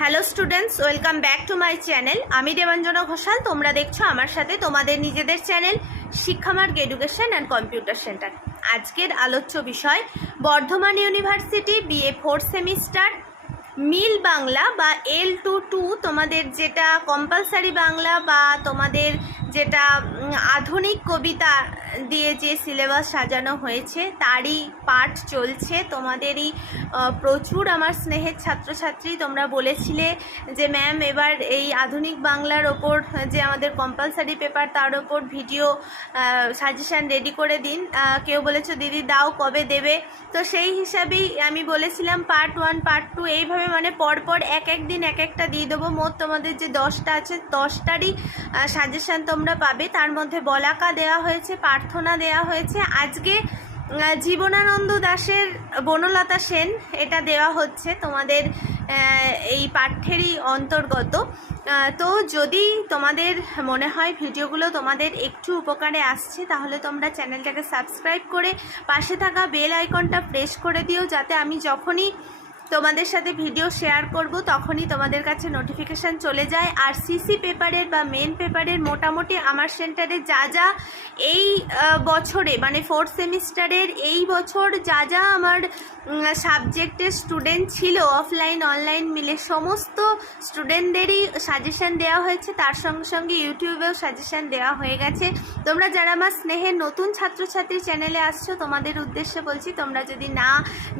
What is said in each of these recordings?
Hello students, welcome back to my channel. আমি দেবাঞ্জনা ঘোষাল। তোমরা দেখছো আমার সাথে তোমাদের নিজেদের channel Shikshamarg education and computer centre. আজকের আলোচ্য বিষয় Bardhaman university BA 4th semester মিল বাংলা বা L22, তোমাদের যেটা কম্পালসারি বাংলা বা তোমাদের যেটা আধুনিক কবিতা দিয়ে যে সিলেবাস সাজানো হয়েছে তারই পাঠ চলছে। তোমাদেরই প্রচুর আমার স্নেহের ছাত্রছাত্রী তোমরা বলেছিলে যে ম্যাম এবার এই আধুনিক বাংলার ওপর যে আমাদের কম্পালসারি পেপার তার ওপর ভিডিও সাজেশান রেডি করে দিন। কেউ বলেছো দিদি দাও, কবে দেবে? তো সেই হিসাবেই আমি বলেছিলাম পার্ট 1 পার্ট 2 এইভাবে মানে পরপর এক দিন এক একটা দিয়ে দেবো। মোট তোমাদের যে 10টা আছে 10টারই সাজেশান তোমরা পাবে। তার মধ্যে বলাকা দেওয়া হয়েছে, প্রার্থনা দেওয়া হয়েছে। আজকে জীবনানন্দ দাশের বনলতা সেন এটা দেওয়া হচ্ছে তোমাদের এই পাঠ্যেরই অন্তর্গত। তো যদি তোমাদের মনে হয় ভিডিওগুলো তোমাদের একটু উপকারে আসছে তাহলে তোমরা চ্যানেলটাকে সাবস্ক্রাইব করে পাশে থাকা বেল আইকনটা প্রেস করে দিও, যাতে আমি যখনই তোমাদের সাথে ভিডিও শেয়ার করব তখনই তোমাদের কাছে নোটিফিকেশান চলে যায়। আর সিসি পেপারের বা মেন পেপারের মোটামুটি আমার সেন্টারে যা যা এই বছরে মানে 4th সেমিস্টারের এই বছর যা যা আমার সাবজেক্টের স্টুডেন্ট ছিল অফলাইন অনলাইন মিলে সমস্ত স্টুডেন্টদেরই সাজেশান দেওয়া হয়েছে। তার সঙ্গে সঙ্গে ইউটিউবেও সাজেশান দেওয়া হয়ে গেছে। তোমরা যারা আমার স্নেহের নতুন ছাত্রছাত্রী চ্যানেলে আসছো তোমাদের উদ্দেশ্যে বলছি, তোমরা যদি না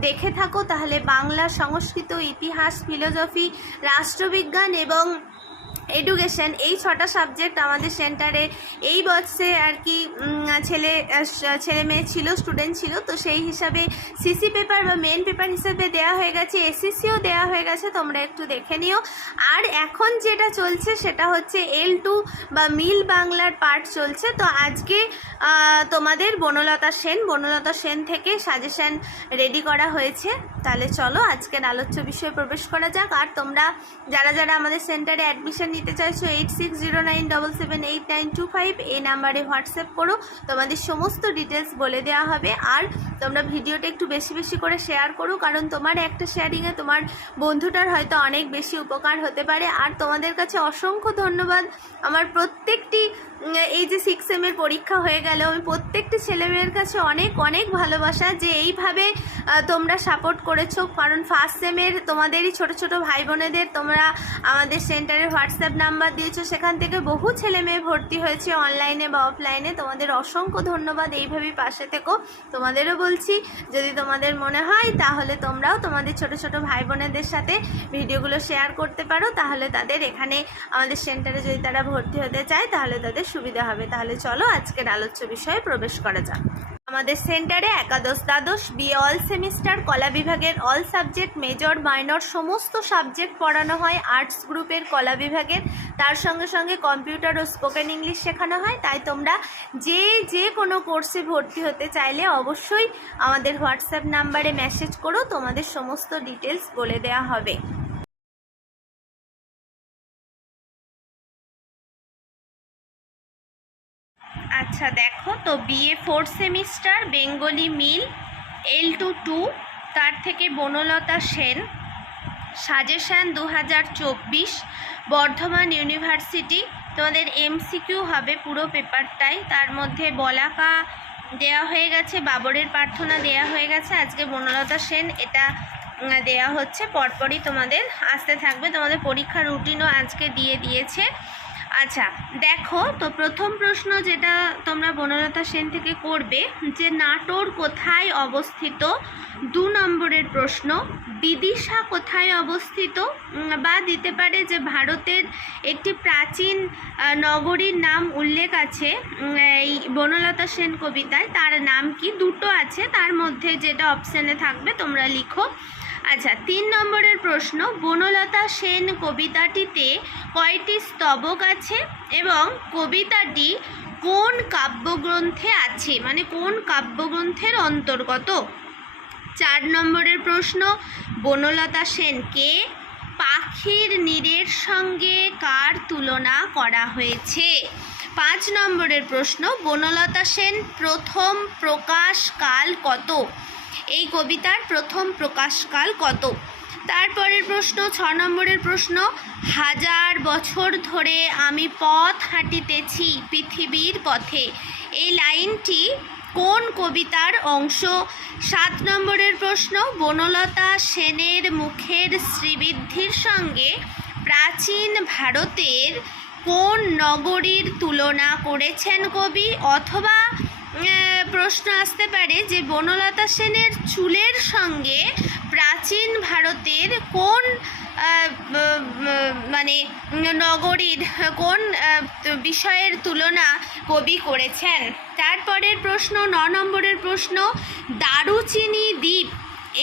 দেখে থাকো তাহলে বাংলা, সংস্কৃত, ইতিহাস, ফিলোসফি, রাষ্ট্রবিজ্ঞান এবং এডুকেশন এই 6টা সাবজেক্ট আমাদের সেন্টারে এই বছরে আর কি ছেলে মেয়ে ছিল, স্টুডেন্ট ছিল। তো সেই হিসাবে সিসি পেপার বা মেন পেপার হিসেবে দেওয়া হয়ে গেছে, এসএসসিও দেওয়া হয়ে গেছে, তোমরা একটু দেখে নিও। আর এখন যেটা চলছে সেটা হচ্ছে L2 বা মিল বাংলার পার্ট চলছে। তো আজকে তোমাদের বনলতা সেন থেকে সাজেশান রেডি করা হয়েছে। তাহলে চলো আজকের আলোচ্য বিষয়ে প্রবেশ করা যাক। আর তোমরা যারা যারা আমাদের সেন্টারে অ্যাডমিশন নিতে চাইছো 8609778925 এই নাম্বারে হোয়াটসঅ্যাপ করো, তোমাদের সমস্ত ডিটেলস বলে দেওয়া হবে। আর তোমরা ভিডিওটা একটু বেশি বেশি করে শেয়ার করো, কারণ তোমার একটা শেয়ারিংয়ে তোমার বন্ধুটার হয়তো অনেক বেশি উপকার হতে পারে। আর তোমাদের কাছে অসংখ্য ধন্যবাদ। আমার প্রত্যেকটি এই যে 6 এর পরীক্ষা হয়ে গেল, আমি প্রত্যেকটি ছেলেমেয়ের কাছে অনেক অনেক ভালোবাসা যে এইভাবে তোমরা সাপোর্ট করেছো। কারণ 1st সেমের তোমাদেরই ছোট ছোট ভাই বোনেদের তোমরা আমাদের সেন্টারের হোয়াটসঅ্যাপ নাম্বার দিয়েছো, সেখান থেকে বহু ছেলে মেয়ে ভর্তি হয়েছে অনলাইনে বা অফলাইনে। তোমাদের অসংখ্য ধন্যবাদ। এইভাবেই পাশে থেকো। তোমাদেরও বলছি যদি তোমাদের মনে হয় তাহলে তোমরাও তোমাদের ছোট ছোট ভাই বোনেদের সাথে ভিডিওগুলো শেয়ার করতে পারো, তাহলে তাদের এখানে আমাদের সেন্টারে যদি তারা ভর্তি হতে চায় তাহলে তাদের সুবিধা হবে। তাহলে চলো আজকের আলোচ্য বিষয়ে প্রবেশ করা যাক। আমাদের সেন্টারে একাদশ দ্বাদশ বিএ অল সেমিস্টার কলা বিভাগের অল সাবজেক্ট মেজর মাইনর সমস্ত সাবজেক্ট পড়ানো হয়। আর্টস গ্রুপের কলা বিভাগের তার সঙ্গে সঙ্গে কম্পিউটার ও স্পোকেন ইংলিশ শেখানো হয়। তাই তোমরা যে কোনো কোর্সে ভর্তি হতে চাইলে অবশ্যই আমাদের হোয়াটসঅ্যাপ নাম্বারে মেসেজ করো, তোমাদের সমস্ত ডিটেলস বলে দেওয়া হবে। আচ্ছা দেখো, তো বিএ 4th সেমিস্টার বেঙ্গলি মিল L22 তার থেকে বনলতা সেন সাজেশান 2024 বর্ধমান ইউনিভার্সিটি। তোমাদের MCQ হবে পুরো পেপারটাই। তার মধ্যে বলাকা দেওয়া হয়ে গেছে, বাবরের প্রার্থনা দেওয়া হয়ে গেছে। আজকে বনলতা সেন এটা দেওয়া হচ্ছে, পরপরই তোমাদের আসতে থাকবে। তোমাদের পরীক্ষার রুটিনও আজকে দিয়ে দিয়েছে। আচ্ছা দেখো, তো প্রথম প্রশ্ন যেটা তোমরা বনলতা সেন থেকে করবে যে নাটোর কোথায় অবস্থিত। 2 নম্বরের প্রশ্ন বিদিশা কোথায় অবস্থিত, বা দিতে পারে যে ভারতের একটি প্রাচীন নগরীর নাম উল্লেখ আছে এই বনলতা সেন কবিতায়, তার নাম কি? দুটো আছে, তার মধ্যে যেটা অপশানে থাকবে তোমরা লিখো। আচ্ছা 3 নম্বরের প্রশ্ন বনলতা সেন কবিতাটিতে কয়টি স্তবক আছে এবং কবিতাটি কোন কাব্যগ্রন্থে আছে, মানে কোন কাব্যগ্রন্থের অন্তর্গত। 4 নম্বরের প্রশ্ন বনলতা সেনকে পাখির নীড়ের সঙ্গে কার তুলনা করা হয়েছে। 5 নম্বরের প্রশ্ন বনলতা সেন প্রথম প্রকাশকাল কত, এই কবিতার প্রথম প্রকাশকাল কত। তারপরের প্রশ্ন 6 নম্বরের প্রশ্ন, 1000 বছর ধরে আমি পথ হাঁটিতেছি পৃথিবীর পথে, এই লাইনটি কোন কবিতার অংশ? 7 নম্বরের প্রশ্ন, বনলতা সেনের মুখের শ্রীবৃদ্ধির সঙ্গে প্রাচীন ভারতের কোন নগরীর তুলনা করেছেন কবি? অথবা প্রশ্ন আসতে পারে যে বনলতা সেনের চুলের সঙ্গে প্রাচীন ভারতের কোন মানে নগরীর কোন বিষয়ের তুলনা কবি করেছেন? তারপরের প্রশ্ন 9 নম্বরের প্রশ্ন, দারুচিনি দ্বীপ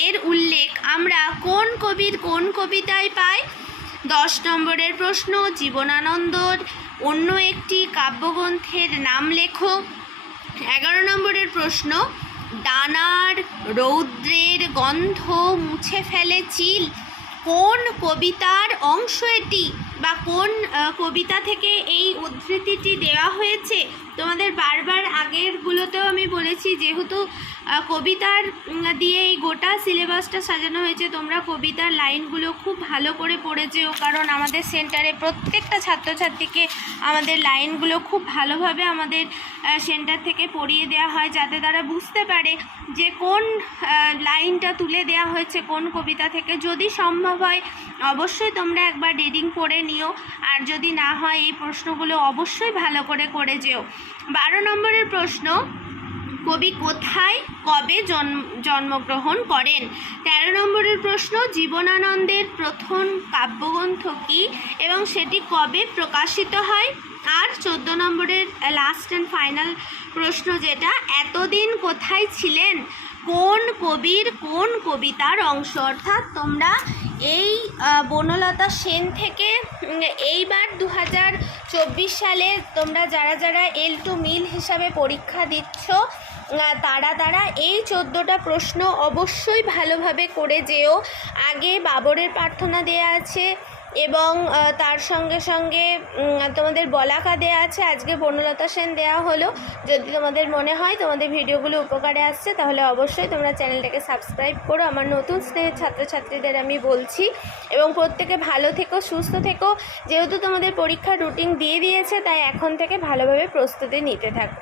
এর উল্লেখ আমরা কোন কবির কোন কবিতায় পাই? 10 নম্বরের প্রশ্ন, জীবনানন্দর অন্য একটি কাব্যগ্রন্থের নাম লেখো। 11 নম্বরের প্রশ্ন, ডানার রৌদ্রের গন্ধ মুছে ফেলে চিল, কোন কবিতার অংশ এটি বা কোন কবিতা থেকে এই উদ্ধৃতিটি দেওয়া হয়েছে? তোমাদের বারবার আগেরগুলোতেও আমি বলেছি, যেহেতু কবিতার দিয়ে এই গোটা সিলেবাসটা সাজানো হয়েছে, তোমরা কবিতার লাইনগুলো খুব ভালো করে পড়ে যেও, কারণ আমাদের সেন্টারে প্রত্যেকটা ছাত্রছাত্রীকে আমাদের লাইনগুলো খুব ভালোভাবে আমাদের সেন্টার থেকে পড়িয়ে দেওয়া হয়, যাতে তারা বুঝতে পারে যে কোন লাইনটা তুলে দেওয়া হয়েছে কোন কবিতা থেকে। যদি সম্ভব হয় অবশ্যই তোমরা একবার রিডিং পড়ে নিও, আর যদি না হয় এই প্রশ্নগুলো অবশ্যই ভালো করে করে যেও। 12 নম্বরের প্রশ্ন, কবি কোথায় কবে জন্মগ্রহণ করেন? 13 নম্বরের প্রশ্ন, জীবনানন্দের প্রথম কাব্যগ্রন্থ কী এবং সেটি কবে প্রকাশিত হয়? আর 14 নম্বরের লাস্ট অ্যান্ড ফাইনাল প্রশ্ন যেটা, এতদিন কোথায় ছিলেন কোন কবির কোন কবিতার অংশ? অর্থাৎ তোমরা এই বনলতা সেন থেকে এইবার 2024 সালে তোমরা যারা যারা L2 মিল হিসাবে পরীক্ষা দিচ্ছ তারা এই 14টা প্রশ্ন অবশ্যই ভালোভাবে করে যেও। আগে বাবরের প্রার্থনা দেয়া আছে এবং তার সঙ্গে সঙ্গে তোমাদের বলাকা দেয়া আছে, আজকে বনলতা সেন দেওয়া হলো। যদি তোমাদের মনে হয় তোমাদের ভিডিওগুলো উপকারে আসছে তাহলে অবশ্যই তোমরা চ্যানেলটাকে সাবস্ক্রাইব করো। আমার নতুন স্নেহের ছাত্রছাত্রীদের আমি বলছি, এবং প্রত্যেকে ভালো থেকো, সুস্থ থেকো। যেহেতু তোমাদের পরীক্ষার রুটিন দিয়ে দিয়েছে, তাই এখন থেকে ভালোভাবে প্রস্তুতি নিতে থাকো।